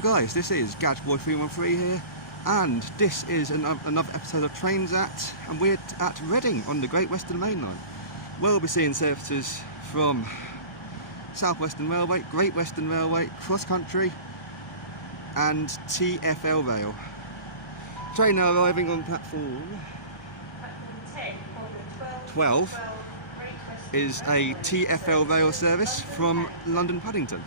Hello guys, this is GWML313 here, and this is another episode of Trains At, and we're at Reading on the Great Western Mainline. We'll be seeing services from South Western Railway, Great Western Railway, CrossCountry and TfL Rail. Train now arriving on platform 12 is a TfL Rail service from London Paddington.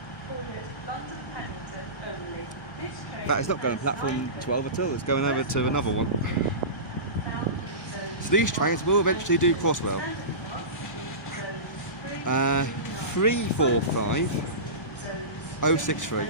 That is not going to platform 12 at all, it's going over to another one. So these trains will eventually do Crossrail. 345063.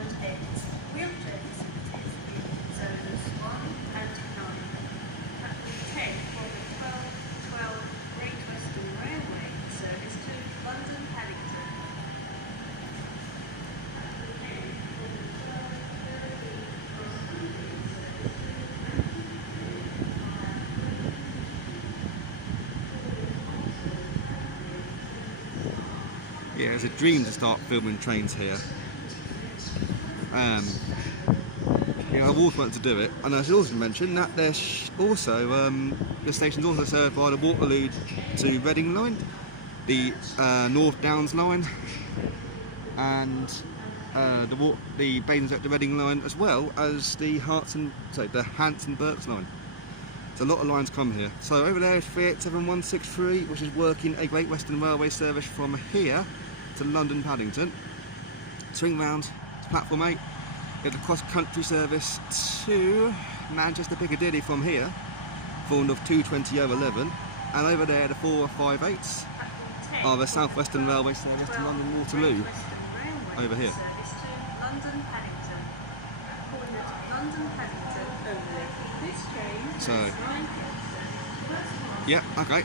Yeah, it's a dream to start filming trains here. I've always wanted to do it, and I should also mention that there's also the station's also served by the Waterloo to Reading line, the North Downs line, and the Basingstoke to Reading line, as well as the Hants-Berks line. So a lot of lines come here. So over there is 387163, which is working a Great Western Railway service from here to London Paddington. Swing round to platform 8, get the cross-country service to Manchester Piccadilly from here, formed of 2:20:11, and over there the 458s are the South Western Railway service to London Waterloo, over here. So, yeah, okay.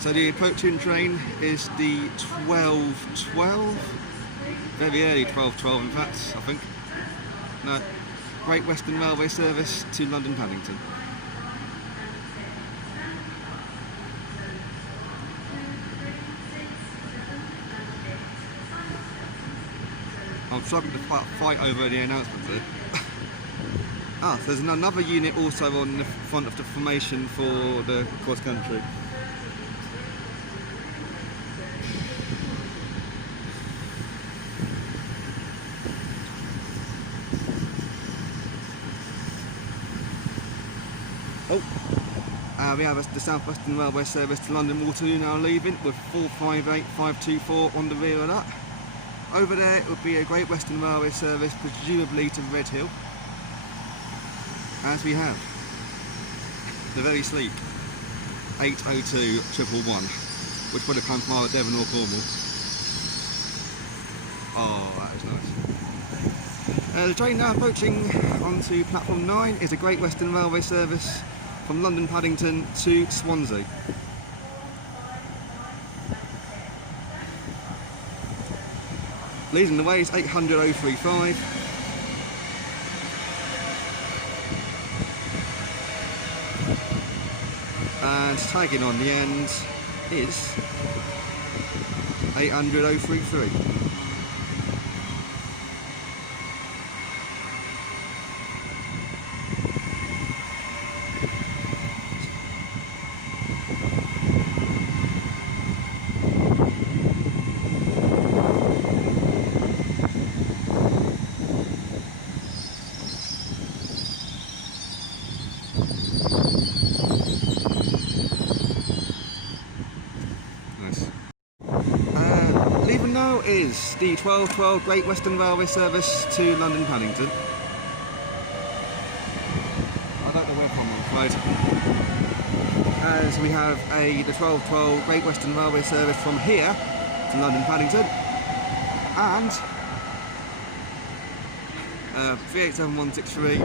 So the approaching train is the 1212, very early 1212 in fact, I think. No, Great Western Railway service to London Paddington. I'm struggling to fight over the announcement there. So there's another unit also on the front of the formation for the cross-country. We have the South Western Railway service to London Waterloo now leaving, with 458524 on the rear of that. Over there it would be a Great Western Railway service, presumably to Redhill, as we have the very sleek 802111, which would have come from either Devon or Cornwall. Oh, that is nice. The train now approaching onto platform 9 is a Great Western Railway service from London Paddington to Swansea. Leading the way is 800035. And tagging on the end is 800033. Leaving now is the 1212 Great Western Railway service to London Paddington. I don't know where from, I'm afraid. As we have the 1212 Great Western Railway service from here to London Paddington, and 387163,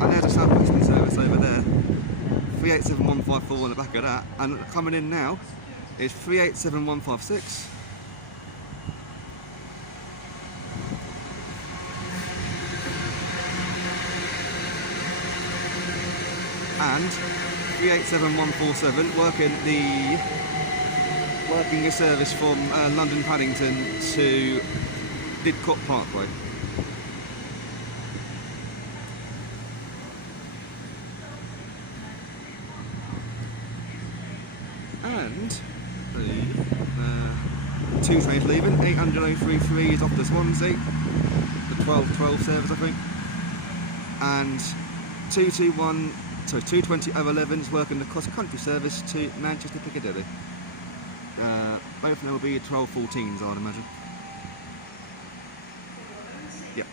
and there's a South Western service over there, 387154 on the back of that, and coming in now is 387156. And 387147 working the working a service from London Paddington to Didcot Parkway. And the two trains leaving. 800-033 is off to Swansea, the 12-12 service I think, and 220-011 is working the CrossCountry service to Manchester Piccadilly. Both of them will be 12-14s, I'd imagine. Yep.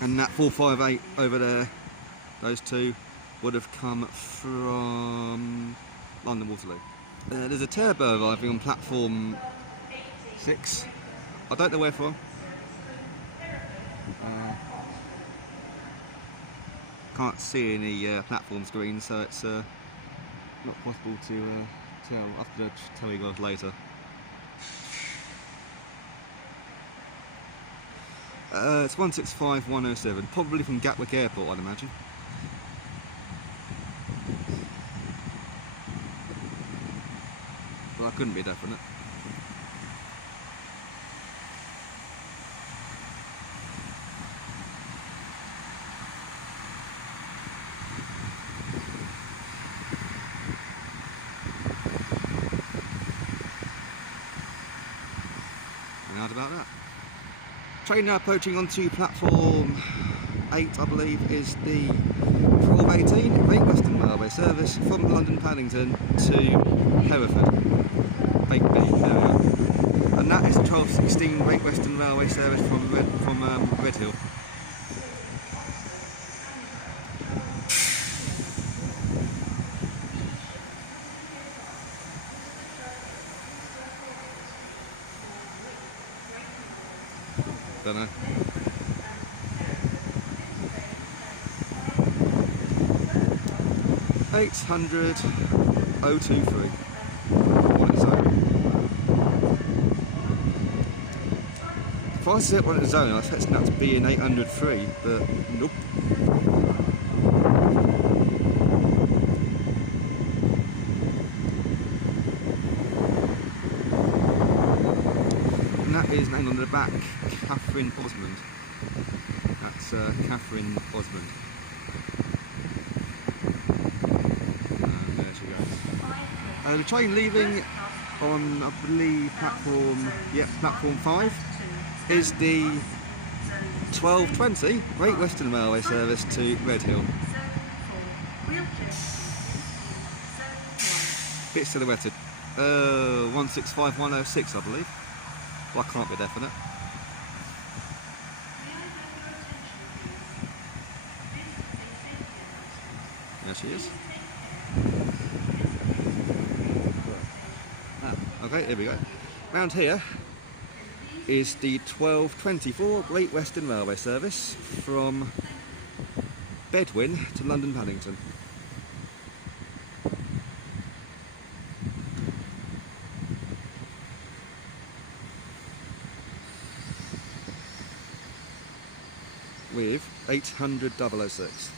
And that 458 over there, those two would have come from London Waterloo. There's a turbo arriving on platform 6. I don't know where from. Can't see any platform screens, so it's not possible to tell. I'll have to tell you guys later. It's 165107, probably from Gatwick Airport, I'd imagine. But I couldn't be definite. About that. Train now approaching onto platform 8, I believe, is the 1218 Great Western Railway service from London Paddington to Hereford, Bakeby area. And that is the 1216 Great Western Railway service from Redhill. Don't know. $800 023. What is that? If I set one at the zone, I was expecting that to be in 803, but nope. And that is named on the back, Catherine Osmond. That's Catherine Osmond. And there she goes. The train leaving on, I believe, platform 5 is the 1220 Great Western Railway service to Redhill. Bit silhouetted. 165106, I believe. Well, I can't be definite. There she is. Okay, here we go. Round here is the 1224 Great Western Railway service from Bedwin to London Paddington. With 800 006.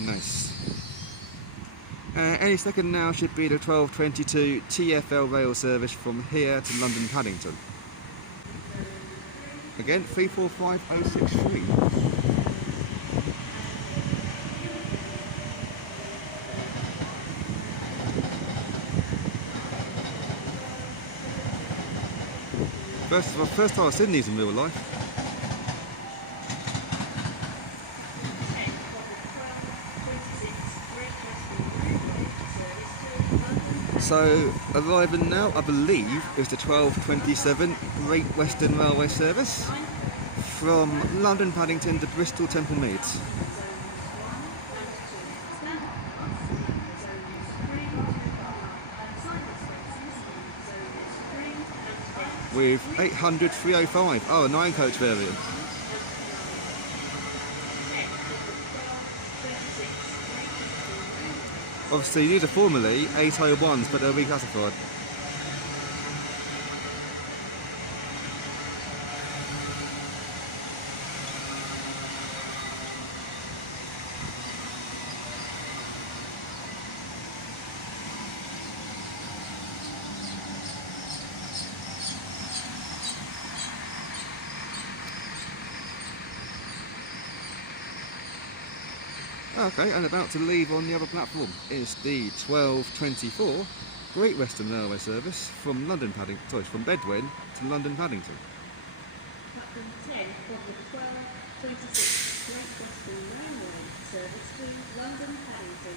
Nice. Any second now should be the 1222 TfL rail service from here to London Paddington. Again, 345063. First time I've seen these in real life. So, arriving now, I believe, is the 1227 Great Western Railway service from London Paddington to Bristol Temple Meads. With 800 305. Oh, a 9-coach variant. Obviously, these are formerly 801s, but they're reclassified. Okay, and about to leave on the other platform is the 12:24 Great Western Railway service from from Bedwin to London Paddington. Platform 10 of the 12:26 Great Western Railway service to London Paddington.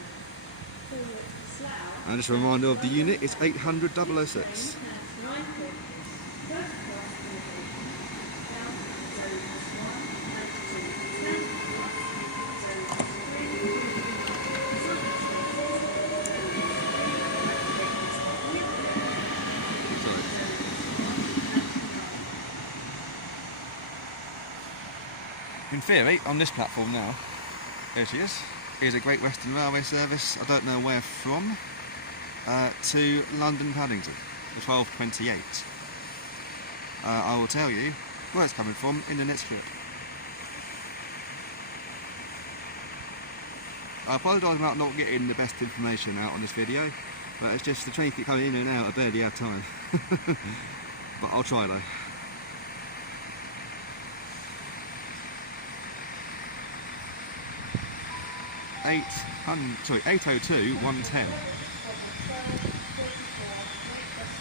Forward Slough. And just a reminder of the unit, it's 800 006. In theory, on this platform now, there she is a Great Western Railway service, I don't know where from, to London Paddington, the 12:28. I will tell you where it's coming from in the next clip. I apologise about not getting the best information out on this video, but it's just the trains keep coming in and out, I barely have time. But I'll try though. 802 110.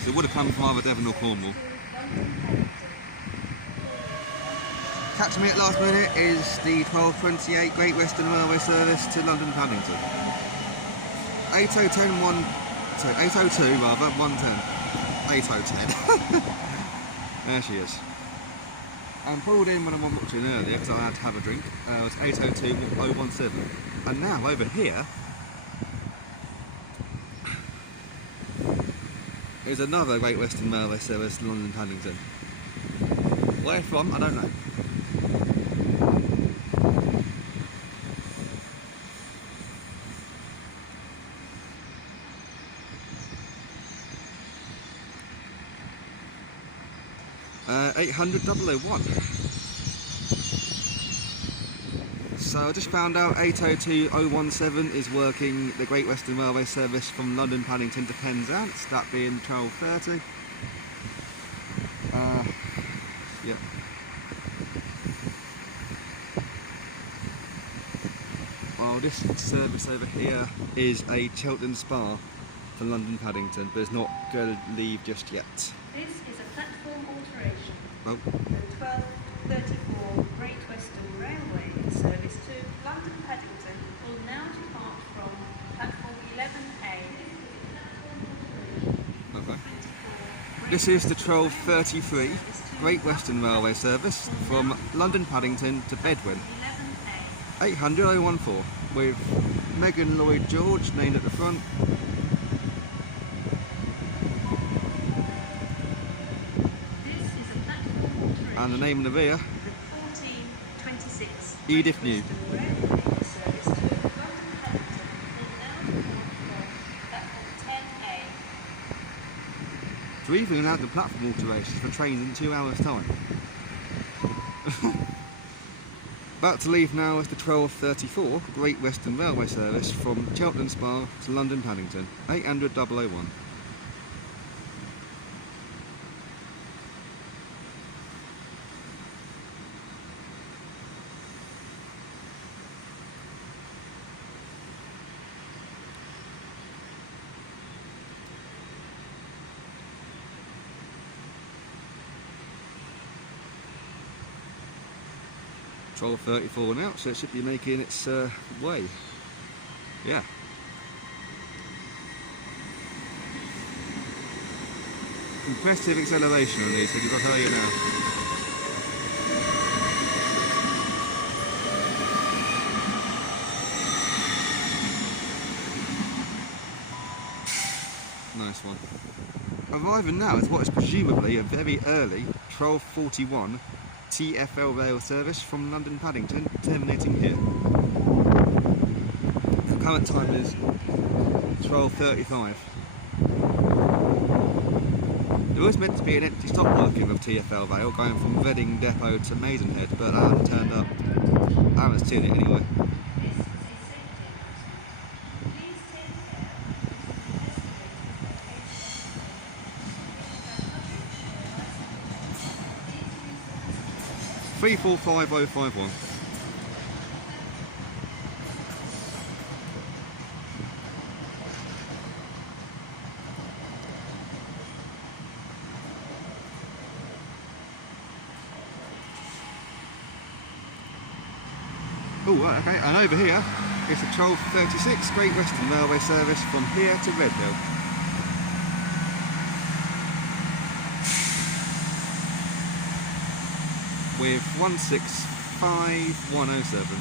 So it would have come from either Devon or Cornwall. Catching me at last minute is the 12:28 Great Western Railway service to London Paddington. 802 rather, 110. 8010. There she is. I'm pulled in when I was watching earlier because I had to have a drink. It was 802 017. And now over here is another Great Western Railway service to London Paddington. Where from, I don't know. Uh, 800 001. So I just found out 802 017 is working the Great Western Railway service from London Paddington to Penzance, that being 12:30. Yep. Well, this service over here is a Cheltenham Spa to London Paddington, but it's not going to leave just yet. This is a platform alteration. Oh. The 12:34 Great Western Railway service to London Paddington will now depart from platform 11A. Okay. This is the 12:33 Great Western Railway service from London Paddington to Bedwin. 800 014 with Megan Lloyd George named at the front. And the name in the rear, 1426 Edith New. So we're even going to have the platform alterations for trains in 2 hours' time. About to leave now is the 12:34 Great Western Railway service from Cheltenham Spa to London Paddington, 800 001. $12.34 now, so it should be making its way. Yeah. Impressive acceleration on these things, I'll tell you now. Nice one. Arriving now is what is presumably a very early 12:41 TfL rail service from London Paddington, terminating here. The current time is 12:35. There was meant to be an empty stop working with TfL rail going from Reading Depot to Maidenhead, but that hasn't turned up. I haven't seen it anyway. $345,051. Oh, right, okay. And over here is the 1236 Great Western Railway service from here to Redhill. With 165107.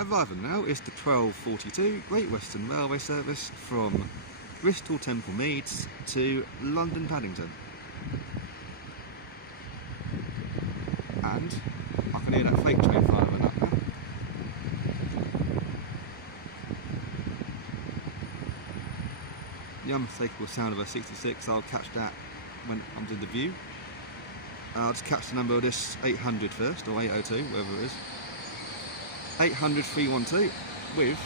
Arriving now is the 1242 Great Western Railway service from Bristol Temple Meads to London Paddington. And I can hear that freight train firing up now. The unmistakable sound of a 66, I'll catch that when I'm in the view. I'll just catch the number of this 800 first, or 802, whatever it is. 800 312 with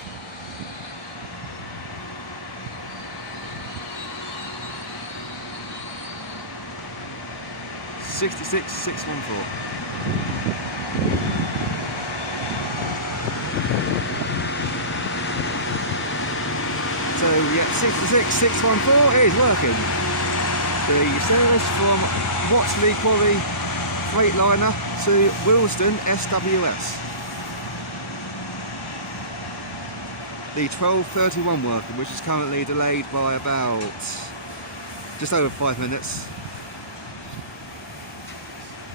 66614. So yeah, 66614 is working. The service from Waterloo Quarry Freightliner to Willesden SWS. The 1231 working, which is currently delayed by about just over 5 minutes.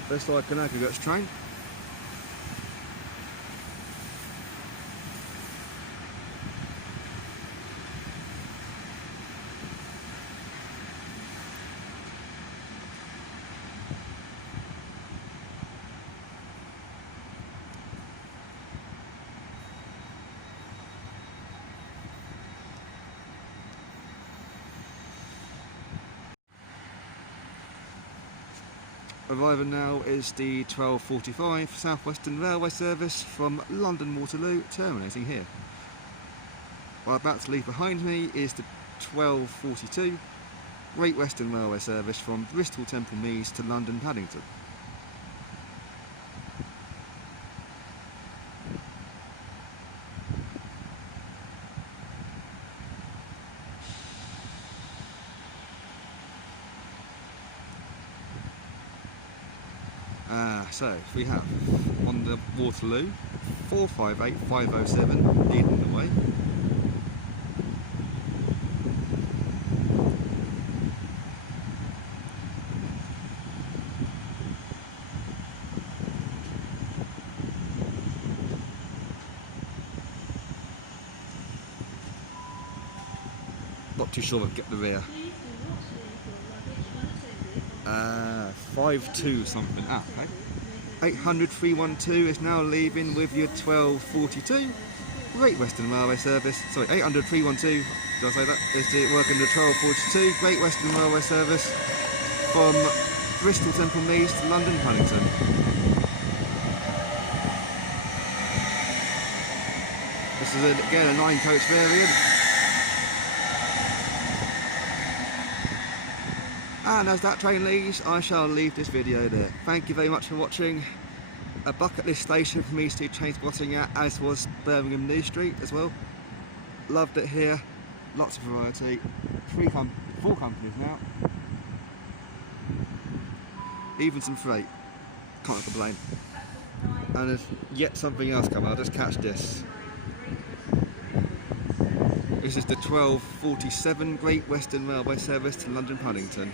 Looks like an aggregates train. Arriving now is the 1245 South Western Railway service from London Waterloo, terminating here. What I'm about to leave behind me is the 1242 Great Western Railway service from Bristol Temple Meads to London Paddington. So we have on the Waterloo 458507 leading the way. Not too sure I'll get the rear. 52 something. Ah, okay. 800 312 is now leaving with your 1242 Great Western Railway service. Sorry, 800 312, did I say that? Is working the 1242 Great Western Railway service from Bristol Temple Meads to London Paddington. This is again a 9-coach variant. And as that train leaves, I shall leave this video there. Thank you very much for watching. A bucket list station for me to do train spotting at, as was Birmingham New Street as well. Loved it here. Lots of variety. 4 companies now. Even some freight. Can't complain. And there's yet something else coming. I'll just catch this. This is the 1247 Great Western Railway service to London Paddington.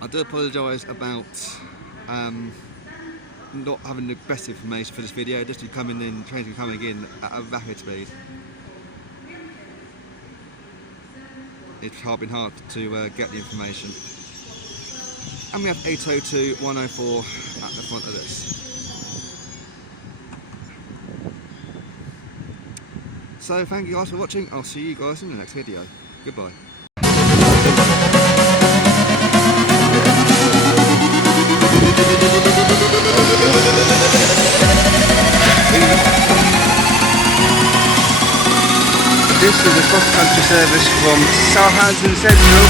I do apologise about not having the best information for this video, just trains are coming in at a rapid speed. It's been hard to get the information. And we have 802 104 at the front of this. So thank you guys for watching. I'll see you guys in the next video. Goodbye. This is a cross-country service from Southampton Central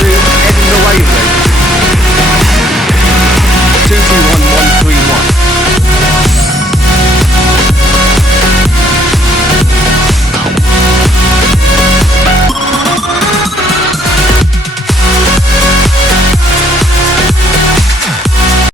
to Edinburgh Waverley. 221131.